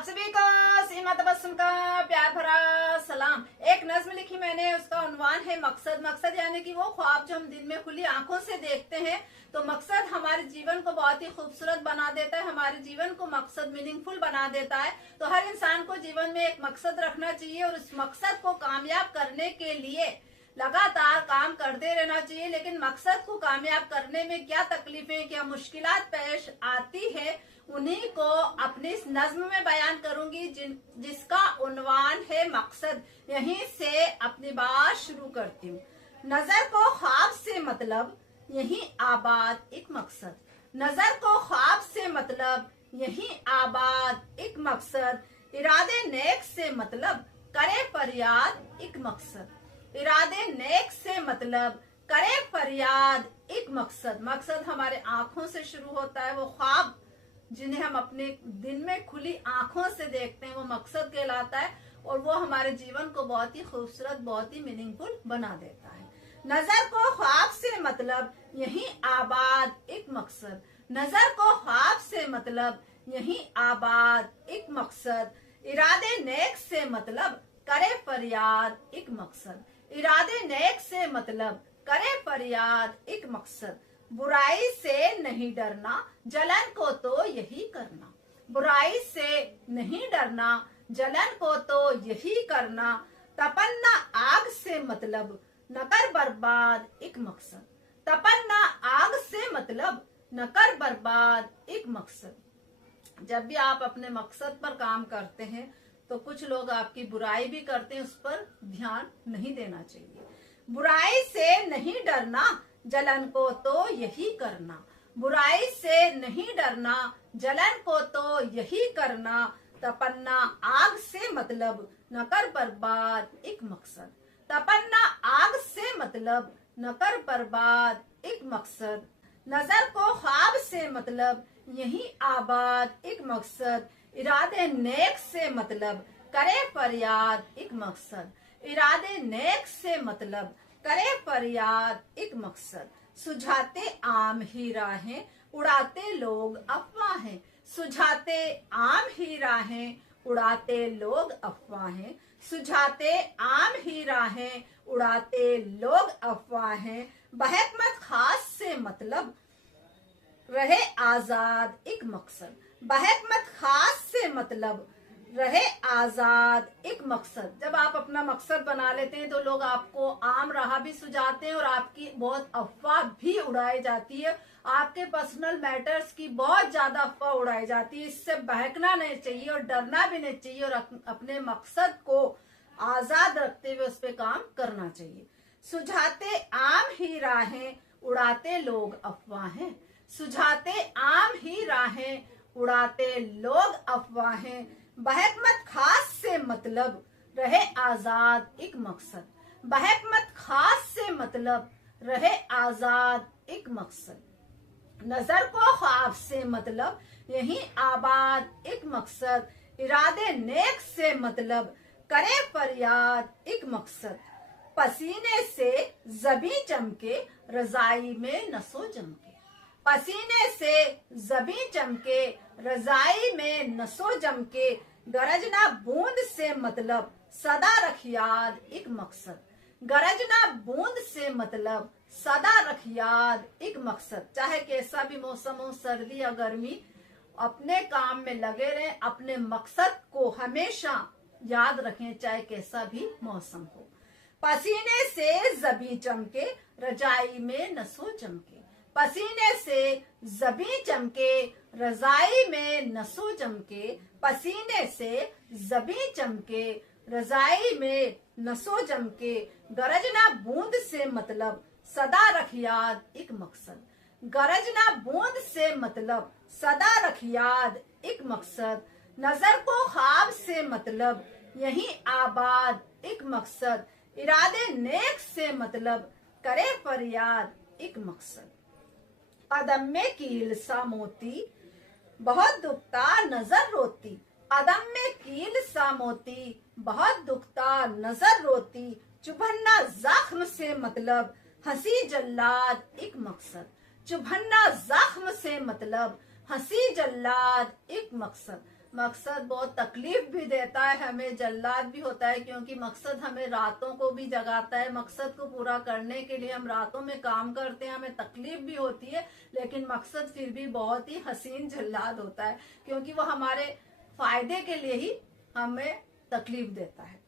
आप सभी को सीमा तबस्सुम का प्यार भरा सलाम। एक नज्म लिखी मैंने, उसका उन्वान है मकसद। मकसद यानी कि वो ख्वाब जो हम दिन में खुली आंखों से देखते हैं। तो मकसद हमारे जीवन को बहुत ही खूबसूरत बना देता है, हमारे जीवन को मकसद मीनिंगफुल बना देता है। तो हर इंसान को जीवन में एक मकसद रखना चाहिए और उस मकसद को कामयाब करने के लिए लगातार काम करते रहना चाहिए। लेकिन मकसद को कामयाब करने में क्या तकलीफें, क्या मुश्किलात पेश आती है, उन्हीं को अपनी इस नज्म में बयान करूंगी जिसका उन्वान है मकसद। यहीं से अपनी बात शुरू करती हूँ। नजर को ख्वाब से मतलब यही आबाद एक मकसद। नजर को ख्वाब से मतलब यही आबाद एक मकसद। इरादे नेक से मतलब करे फरियाद एक मकसद। इरादे नेक से मतलब करे फरियाद एक मकसद। मकसद हमारे आंखों से शुरू होता है। वो ख्वाब जिन्हें हम अपने दिन में खुली आंखों से देखते हैं वो मकसद कहलाता है और वो हमारे जीवन को बहुत ही खूबसूरत, बहुत ही मीनिंगफुल बना देता है। नजर को ख्वाब से मतलब यही आबाद एक मकसद। नजर को ख्वाब से मतलब यही आबाद एक मकसद। इरादे नेक से मतलब करे फरियाद एक मकसद। इरादे नेक से मतलब करे फरियाद एक मकसद। बुराई से नहीं डरना, जलन को तो यही करना। बुराई से नहीं डरना, जलन को तो यही करना। तपन्ना आग से मतलब न कर बर्बाद एक मकसद। तपन्ना आग से मतलब न कर बर्बाद एक मकसद। जब भी आप अपने मकसद पर काम करते हैं तो कुछ लोग आपकी बुराई भी करते हैं, उस पर ध्यान नहीं देना चाहिए। बुराई से नहीं डरना, जलन को तो यही करना। बुराई से नहीं डरना, जलन को तो यही करना। तपन्ना आग से मतलब न कर बर्बाद एक मकसद। तपन्ना आग से मतलब न कर बर्बाद एक मकसद। नजर को ख्वाब से मतलब यही आबाद एक मकसद। इरादे नेक से मतलब करे फरियाद एक मकसद। इरादे नेक से मतलब करे फरियाद एक मकसद। सुझाते आम ही राहें, उड़ाते लोग अफवाहें। सुझाते आम ही राहें, उड़ाते लोग अफवाहें। सुझाते आम ही राहें, उड़ाते लोग अफवाहें। बहक मत खास से मतलब रहे आजाद एक मकसद। बहक मत खास से मतलब रहे आजाद एक मकसद। जब आप अपना मकसद बना लेते हैं तो लोग आपको आम राह भी सुझाते हैं और आपकी बहुत अफवाह भी उड़ाई जाती है। आपके पर्सनल मैटर्स की बहुत ज्यादा अफवाह उड़ाई जाती है। इससे बहकना नहीं चाहिए और डरना भी नहीं चाहिए और अपने मकसद को आजाद रखते हुए उस पर काम करना चाहिए। सुझाते आम ही राहें, उड़ाते लोग अफवाहें। सुझाते आम ही राहें, उड़ाते लोग अफवाहें। बहक मत खास से मतलब रहे आजाद एक मकसद। बहक मत खास से मतलब रहे आजाद एक मकसद। नजर को ख्वाब से मतलब यही आबाद एक मकसद। इरादे नेक से मतलब करे फरियाद एक मकसद। पसीने से जबी चमके, रजाई में नसो जमके। पसीने से जबी चमके, रजाई में नसो जमके। गरजना बूंद से मतलब सदा रख याद एक मकसद। गरजना बूंद से मतलब सदा रख याद एक मकसद। चाहे कैसा भी मौसम हो, सर्दी या गर्मी, अपने काम में लगे रहें, अपने मकसद को हमेशा याद रखें, चाहे कैसा भी मौसम हो। पसीने से जबी चमके, रजाई में नसो जमके। पसीने से जबी चमके, रजाई में नसो जमके। पसीने से जबी चमके, रजाई में नसो जमके। गरजना बूंद से मतलब सदा रख याद एक मकसद। गरजना बूंद से मतलब सदा रख याद एक मकसद। नजर को ख्वाब से मतलब यही आबाद एक मकसद। इरादे नेक से मतलब करे फरियाद एक मकसद। कदम में कील सा मोती, बहुत दुखता नजर रोती। कदम में कील सा मोती, बहुत दुखता नजर रोती। चुभन्ना जख्म से मतलब हंसी जल्लाद एक मकसद। चुभन्ना जख्म से मतलब हंसी जल्लाद एक मकसद। मकसद बहुत तकलीफ भी देता है, हमें जल्लाद भी होता है, क्योंकि मकसद हमें रातों को भी जगाता है। मकसद को पूरा करने के लिए हम रातों में काम करते हैं, हमें तकलीफ भी होती है, लेकिन मकसद फिर भी बहुत ही हसीन जल्लाद होता है, क्योंकि वो हमारे फायदे के लिए ही हमें तकलीफ देता है।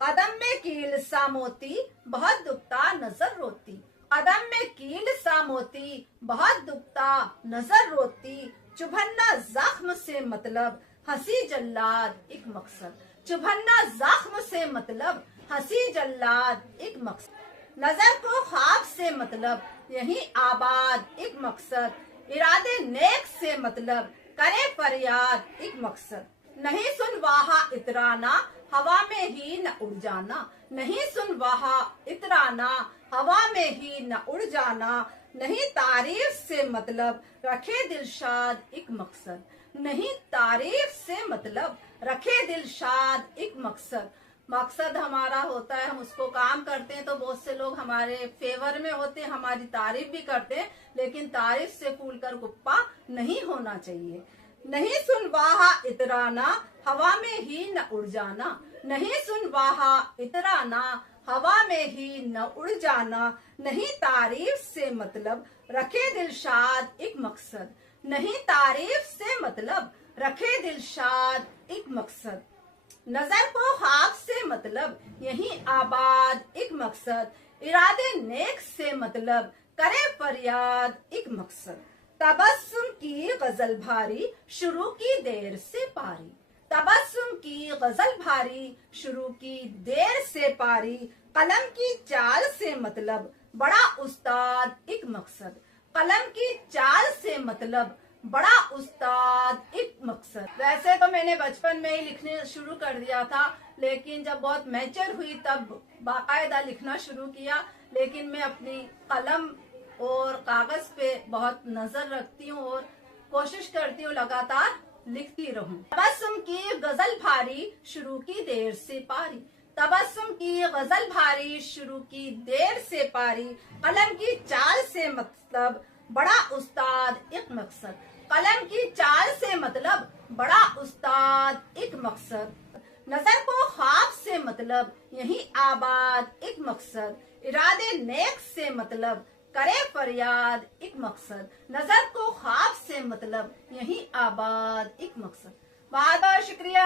कदम में कील सा मोती बहुत दुखता नजर रोती, कदम में कील सा मोती बहुत दुखता नजर रोती, चुभन्ना जख्म से मतलब हंसी जल्लाद एक मकसद, चुभन्ना जख्म से मतलब हंसी जल्लाद एक मकसद, नजर को ख्वाब से मतलब यही आबाद एक मकसद, इरादे नेक से मतलब करे फरियाद एक मकसद, नहीं सुन वाहा इतराना हवा में ही न उड़ जाना, नहीं सुन वाहा इतराना हवा में ही न उड़ जाना, नहीं तारीफ से मतलब रखे दिलशाद एक मकसद, नहीं तारीफ से मतलब रखे दिलशाद एक मकसद। मकसद हमारा होता है, हम उसको काम करते हैं तो बहुत से लोग हमारे फेवर में होते हैं, हमारी तारीफ भी करते हैं, लेकिन तारीफ से फूल कर गुप्पा नहीं होना चाहिए। नहीं सुन वाहा इतराना हवा में ही न उड़ जाना, नहीं सुन वाहा इतराना हवा में ही न उड़ जाना, नहीं तारीफ से मतलब रखे दिलशाद एक मकसद, नहीं तारीफ से मतलब रखे दिलशाद एक मकसद, नजर को ख्वाब से मतलब यही आबाद एक मकसद, इरादे नेक से मतलब करे फरियाद एक मकसद, तबस्सुम की गजल भारी शुरू की देर से पारी, तबस्सुम की गजल भारी शुरू की देर से पारी, कलम की चाल से मतलब बड़ा उस्ताद एक मकसद, कलम की चाल से मतलब बड़ा उस्ताद एक मकसद। वैसे तो मैंने बचपन में ही लिखने शुरू कर दिया था, लेकिन जब बहुत मैच्योर हुई तब बाकायदा लिखना शुरू किया। लेकिन मैं अपनी कलम और कागज पे बहुत नजर रखती हूँ और कोशिश करती हूँ लगातार लिखती रहूं। तबस्सुम की गजल भारी शुरू की देर से पारी, तबस्सुम की गजल भारी शुरू की देर से पारी, कलम की चाल से मतलब बड़ा उस्ताद एक मकसद, कलम की चाल से मतलब बड़ा उस्ताद एक मकसद, नजर को ख्वाब से मतलब यही आबाद एक मकसद, इरादे नेक से मतलब करे फरियाद एक मकसद, नजर को ख्वाब से मतलब यही आबाद एक मकसद। बहुत बहुत शुक्रिया।